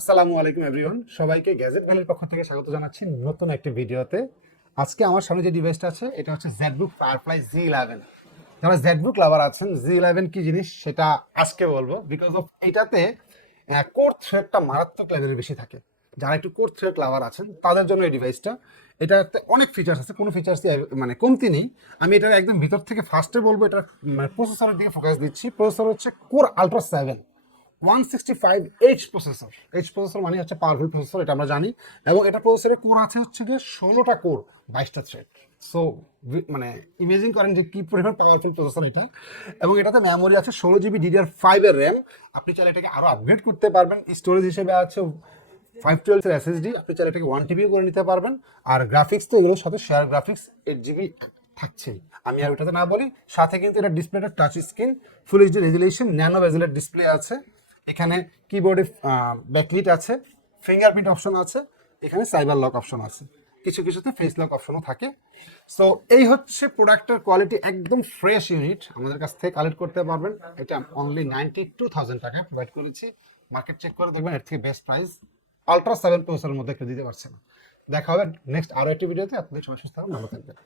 আসসালামু আলাইকুম এভরিওয়ান, সবাইকে গ্যাজেট ভ্যালির পক্ষ থেকে স্বাগত জানাচ্ছি নতুন একটি ভিডিওতে। আজকে আমার সামনে যে ডিভাইসটা আছে এটা হচ্ছে জেডবুক ফায়ারফ্লাই Z11। যারা জেডবুক লাভার আছেন, Z11 কি জিনিস সেটা আজকে বলবো, বিকজ অফ এটাতে কোর থ্রেডটা মারাত্মক লেভেলের বেশি থাকে। যারা একটু কোর থ্রেড লাভার আছেন তাদের জন্য এই ডিভাইসটা। এটাতে অনেক ফিচার্স আছে, কোনো ফিচার্সই মানে কমতি নেই। আমি এটার একদম ভিতর থেকে ফার্স্টে বলবো, এটা মানে প্রসেসরের দিকে ফোকাস দিচ্ছি। প্রসেসর হচ্ছে core ultra 7 165H processor. H processor মানে হচ্ছে পাওয়ারফুল প্রসেসর, এটা আমরা জানি। এবং এটা প্রসেসরে কোর আছে হচ্ছে গিয়ে 16টা কোর, 22টা থ্রেড। সো মানে ইমেজিন করেন যে কি পরিমাণ পাওয়ারফুল প্রসেসর এটা। এবং এটাতে মেমোরি আছে 16 GB DDR5 এর র্যাম। আপনি চাইলে এটাকে আরো আপগ্রেড করতে পারবেন। স্টোরেজ হিসেবে আছে 512 এর এসএসডি, আপনি চাইলে এটাকে 1 TB করে নিতে পারবেন। আর গ্রাফিক্স তো এগুলোর সাথে শেয়ার গ্রাফিক্স 8 GB থাকছেই। আমি আর ওটাতে না বলি, সাথে কিন্তু এটা ডিসপ্লেটা touch screen, full HD resolution, nano বেজেলের ডিসপ্লে আছে। এখানে কিবোর্ডে ব্যাকলিট আছে, ফিঙ্গারপ্রিন্ট অপশন আছে, এখানে সাইবার লক অপশন আছে, কিছু কিছুতে ফেস লক অপশনও থাকে। সো এই হচ্ছে প্রোডাক্টের কোয়ালিটি, একদম ফ্রেশ ইউনিট আমাদের কাছ থেকে কালেক্ট করতে পারবেন। এটা অনলি 92,000 টাকা প্রোভাইড করেছি। মার্কেট চেক করে দেখবেন এর থেকে বেস্ট প্রাইস আলট্রা 7 প্রসেসরের মধ্যে কেউ দিতে পারছে না। দেখা হবে নেক্সট আরো একটি ভিডিওতে। আপনাদের সবাই সুস্থ থাকুন, ভালো থাকবেন।